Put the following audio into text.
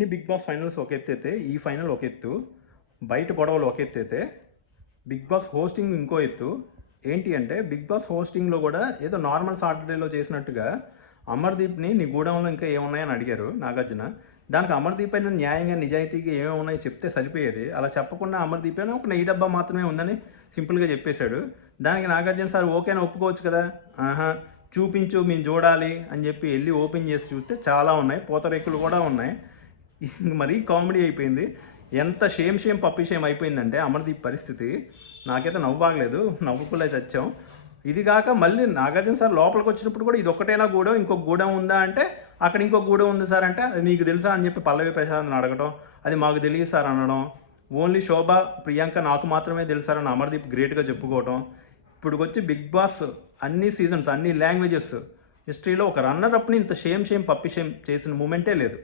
అన్ని big boss finals ఒక ఎత్తు అయితే ఈ ఫైనల్ ఒక ఎత్తు, బయట గొడవలు ఒక ఎత్తు అయితే బిగ్ బాస్ హోస్టింగ్ ఇంకో ఎత్తు. ఏంటి అంటే బిగ్ బాస్ హోస్టింగ్లో కూడా ఏదో నార్మల్ సాటర్డేలో చేసినట్టుగా అమర్దీప్ని నీ గూడెంలో ఇంకా ఏమున్నాయని అడిగారు నాగార్జున. దానికి అమర్దీప్ అయిన న్యాయంగా నిజాయితీగా ఏమేమి ఉన్నాయో చెప్తే సరిపోయేది. అలా చెప్పకుండా అమర్దీప్ అయినా ఒక నెయ్యి డబ్బా మాత్రమే ఉందని సింపుల్గా చెప్పేశాడు. దానికి నాగార్జున సార్ ఓకేనా ఒప్పుకోవచ్చు కదా, ఆహా చూపించు మేము చూడాలి అని చెప్పి వెళ్ళి ఓపెన్ చేసి చూస్తే చాలా ఉన్నాయి, పూతరేకులు కూడా ఉన్నాయి. మరీ కామెడీ అయిపోయింది. ఎంత షేమ్ పప్పి షేమ్ అయిపోయిందంటే అమర్దీప్ పరిస్థితి. నాకైతే నవ్వాగలేదు, నవ్వుకులే చచ్చాం. ఇది కాక మళ్ళీ నాగార్జున సార్ లోపలికి వచ్చినప్పుడు కూడా ఇది ఒక్కటైనా గూడెం, ఇంకొక గూడెం ఉందా అంటే అక్కడ ఇంకొక గూడెం ఉంది సార్ అంటే అది మీకు తెలుసా అని చెప్పి పల్లవి ప్రసాద్ని అడగడం, అది మాకు తెలియదు సార్ అనడం, ఓన్లీ శోభ ప్రియాంక నాకు మాత్రమే తెలుసారని అమర్దీప్ గ్రేట్గా చెప్పుకోవడం. ఇప్పుడు వచ్చి బిగ్ బాస్ అన్ని సీజన్స్ అన్ని లాంగ్వేజెస్ హిస్టరీలో ఒక రన్నర్ అప్ని ఇంత షేమ్ పప్పి షేమ్ చేసిన మూమెంటే లేదు.